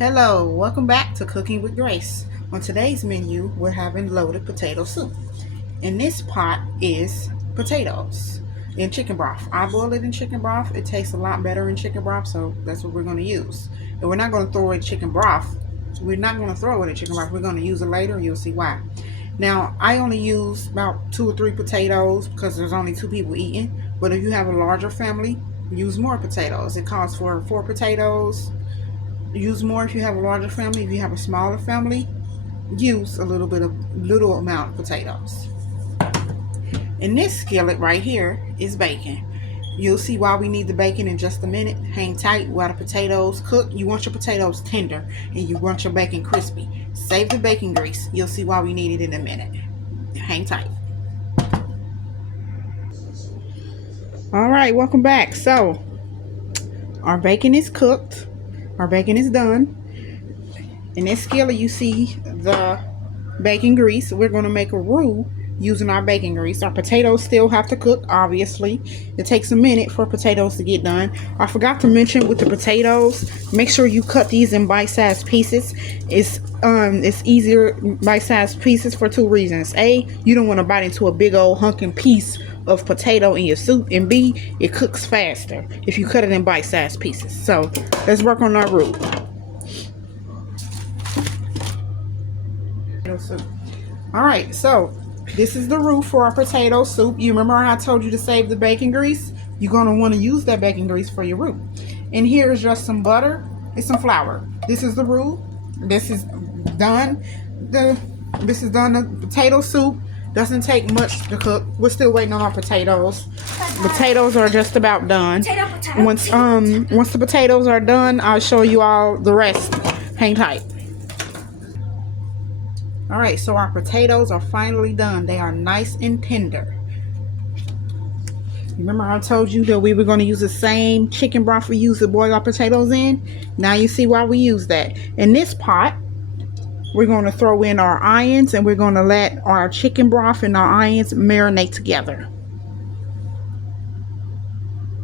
Hello, welcome back to Cooking with Grace. On today's menu, we're having loaded potato soup. In this pot is potatoes in chicken broth. I boil it in chicken broth. It tastes a lot better in chicken broth, so that's what we're going to use. And we're not going to throw it in chicken broth. We're not going to throw it in chicken broth. We're going to use it later. You'll see why. Now, I only use about 2 or 3 potatoes because there's only 2 people eating. But if you have a larger family, use more potatoes. It calls for 4 potatoes. Use more if you have a larger family. If you have a smaller family, use a little amount of potatoes. In this skillet right here is bacon. You'll see why we need the bacon in just a minute. Hang tight while the potatoes cook. You want your potatoes tender and you want your bacon crispy. Save the bacon grease. You'll see why we need it in a minute. Hang tight. All right, welcome back. So our bacon is cooked. Our bacon is done. In this skillet, you see the bacon grease. We're going to make a roux using our bacon grease. Our potatoes still have to cook, obviously. It takes a minute for potatoes to get done. I forgot to mention with the potatoes, make sure you cut these in bite-sized pieces. It's easier bite-sized pieces for 2 reasons. A, you don't want to bite into a big old hunking piece of potato in your soup, and B, it cooks faster if you cut it in bite-sized pieces. So let's work on our roux. All right, so this is the roux for our potato soup. You remember how I told you to save the bacon grease? You're going to want to use that bacon grease for your roux. And here is just some butter and some flour. This is the roux. This is done. This is done. The potato soup doesn't take much to cook. We're still waiting on our potatoes. Potatoes are just about done. Once the potatoes are done, I'll show you all the rest. Hang tight. All right, so our potatoes are finally done. They are nice and tender. Remember I told you that we were going to use the same chicken broth we used to boil our potatoes in? Now you see why we use that. In this pot, we're going to throw in our onions and we're going to let our chicken broth and our onions marinate together.